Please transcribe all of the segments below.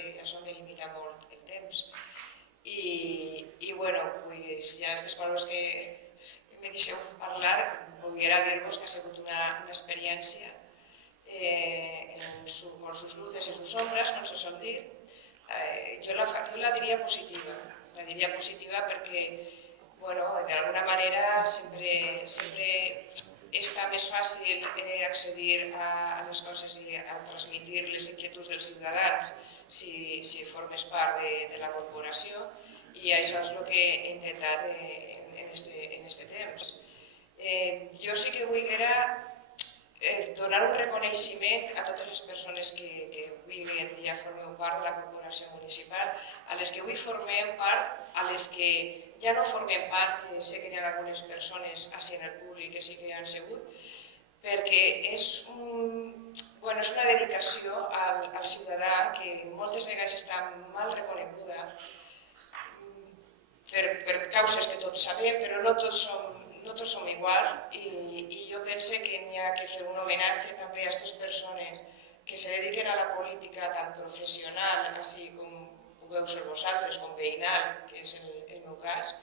i això me limita molt el temps. I bueno, pues, ja aquestes paraules que me deixeu parlar, voldria dir-vos que ha sigut una experiència con sus luces y sus sombras, com se sol dir. Jo la diria positiva. La diria positiva perquè, bueno, d'alguna manera sempre està més fàcil accedir a les coses i a transmitir les inquietuds dels ciutadans si formes part de la corporació, i això és el que he intentat en aquest temps. Jo sí que vull donar un reconeixement a totes les persones que avui en dia formeu part de la corporació municipal, a les que avui formem part, a les que ja no formem part, que sé que hi ha algunes persones així en el públic que sí que hi han sigut, perquè és una dedicació al ciutadà que moltes vegades està mal reconeguda per causes que tots sabem, però no tots som igual, i jo penso que n'hi ha que fer un homenatge també a aquestes persones que se dediquen a la política tant professional, així com pugueu ser vosaltres, com veïnal, que és el meu cas.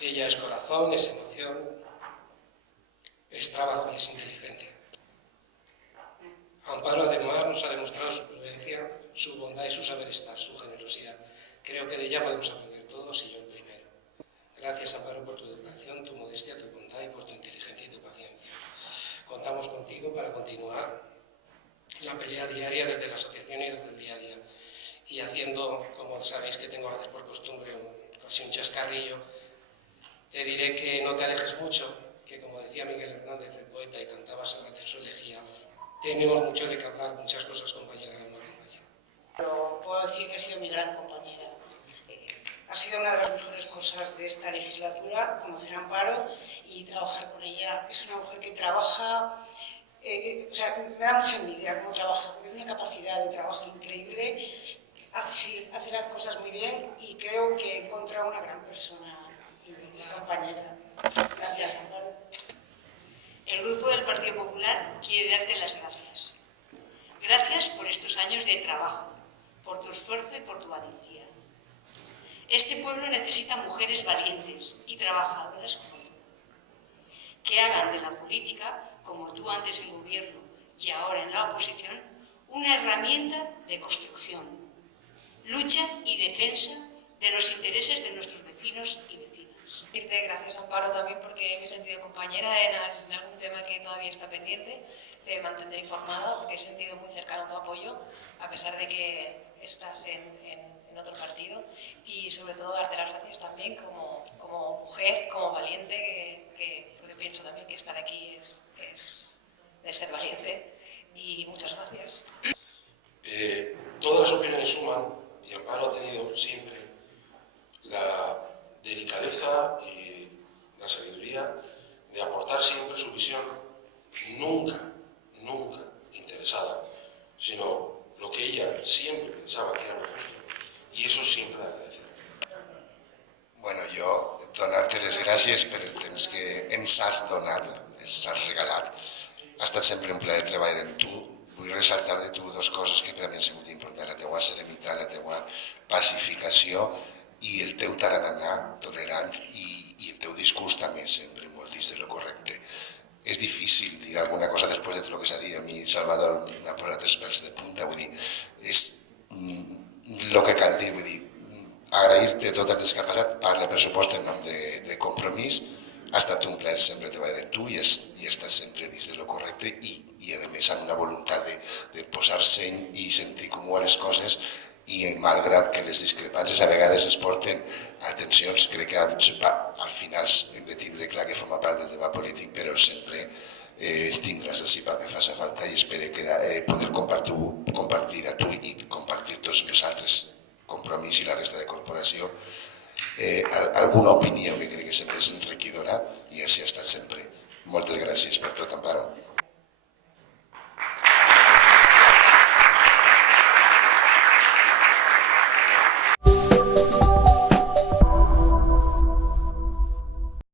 Ella es corazón, es emoción, es trabajo y es inteligencia. Amparo además nos ha demostrado su prudencia, su bondad y su saber estar, su generosidad. Creo que de ella podemos aprender todos y yo el primero. Gracias, Amparo, por tu educación, tu modestia, tu bondad y por tu inteligencia y tu paciencia. Contamos contigo para continuar la pelea diaria desde la asociación y desde el día a día. Y haciendo, como sabéis que tengo que hacer por costumbre, casi un chascarrillo, te diré que no te alejes mucho, que como decía Miguel Hernández, el poeta, y cantaba Sócrates su elegía, tenemos mucho de qué hablar, muchas cosas, compañera de una compañera. Pero puedo decir que ha sido mi gran compañera. Ha sido una de las mejores cosas de esta legislatura, conocer a Amparo y trabajar con ella. Es una mujer que trabaja, me da mucha envidia cómo trabaja, porque tiene una capacidad de trabajo increíble, hace las cosas muy bien y creo que he encontrado una gran persona y compañera. Gracias, Amparo. El Grupo del Partido Popular quiere darte las gracias. Gracias por estos años de trabajo, por tu esfuerzo y por tu valentía. Este pueblo necesita mujeres valientes y trabajadoras como tú, que hagan de la política, como tú antes en gobierno y ahora en la oposición, una herramienta de construcción, lucha y defensa de los intereses de nuestros vecinos y vecinas. Decirte gracias, Amparo, también porque me he sentido compañera en algún tema que todavía está pendiente de mantener informada, porque he sentido muy cercano tu apoyo, a pesar de que estás en otro partido, y sobre todo darte las gracias también como mujer, como valiente, porque pienso también que estar aquí es de ser valiente, y muchas gracias. Todas las opiniones suman, y Amparo ha tenido siempre la delicadeza y la sabiduría de aportar siempre su visión, nunca interesada, sino lo que ella siempre pensaba que era lo justo, i això sempre d'agradecer. Bueno, jo donar-te les gràcies per el temps que ens has donat, ens has regalat. Ha estat sempre un plaer treballar amb tu. Vull ressaltar de tu dues coses que per a mi han sigut importants, la teua serenitat, la teua pacificació i el teu tarananà tolerant i el teu discurs també sempre molt dins de lo correcte. És difícil dir alguna cosa després de tot el que s'ha dit. A mi, Salvador, m'ha posat els pèls de punta, vull dir, és el que cal dir, vull dir, agrair-te tot el que ha passat, parla per supost en nom de Compromís, ha estat un plaer sempre treballar amb tu i estar sempre dins de lo correcte i a més amb una voluntat de posar-se i sentir comú a les coses, i malgrat que les discrepàncies a vegades es porten a tensions, crec que al final hem de tindre clar que forma part del debat polític, però sempre ens tindràs així pel que faci falta, i espero poder compartir a tu i compartir tots els altres Compromís i la resta de corporació alguna opinió que crec que sempre és enriquidora, i així ha estat sempre. Moltes gràcies per tot, Amparo.